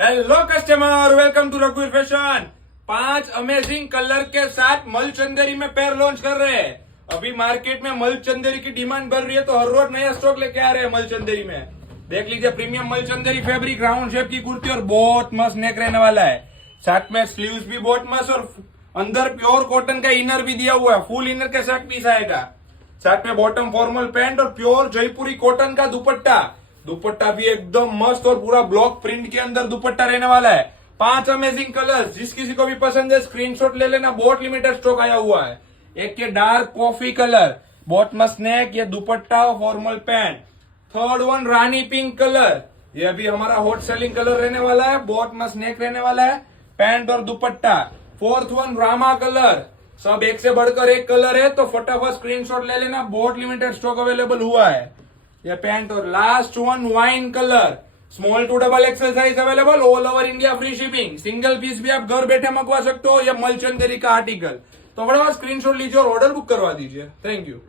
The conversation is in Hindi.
हेलो कस्टमर, वेलकम टू रघुवीर फैशन। 5 अमेजिंग कलर के साथ मलचंदेरी में पैर लॉन्च कर रहे हैं। अभी मार्केट में मलचंदेरी की डिमांड बढ़ रही है, तो हर रोज नया स्टॉक लेके आ रहे हैं मलचंदेरी में। देख लीजिए, प्रीमियम मलचंदेरी फैब्रिक, राउंड शेप की कुर्ती और बहुत मस्त नेक रहने वाला है। साथ में स्लीव्स भी बहुत मस्त और अंदर प्योर कॉटन का इनर भी दिया हुआ है। फुल इनर के साथ पीस आएगा। साथ में बॉटम फॉर्मल पैंट और प्योर जयपुरी कॉटन का दुपट्टा भी एकदम मस्त और पूरा ब्लॉक प्रिंट के अंदर दुपट्टा रहने वाला है। 5 अमेजिंग कलर्स, जिस किसी को भी पसंद है स्क्रीनशॉट ले लेना, बहुत लिमिटेड स्टॉक आया हुआ है। एक ये डार्क कॉफी कलर, बहुत मस्त नेक, ये dupatta formal pant. Third one रानी पिंक कलर, ये भी हमारा हॉट सेलिंग कलर रहने वाला है, बहुत मस्त नेक रहने वाला है, पैंट और दुपट्टा। फोर्थ वन रामा कलर, सब एक से बढ़कर एक कलर है, तो फटाफट स्क्रीनशॉट ले लेना, बहुत लिमिटेड स्टॉक अवेलेबल हुआ है ये पैंट। और last one wine colour, small to double XL size available, all over India free shipping. Single piece भी आप घर बैठे मंगवा सकते हो, या मलचंदेरी का आर्टिकल। तो फटाफट स्क्रीनशॉट लीजिए और ऑर्डर बुक करवा दीजिए। Thank you.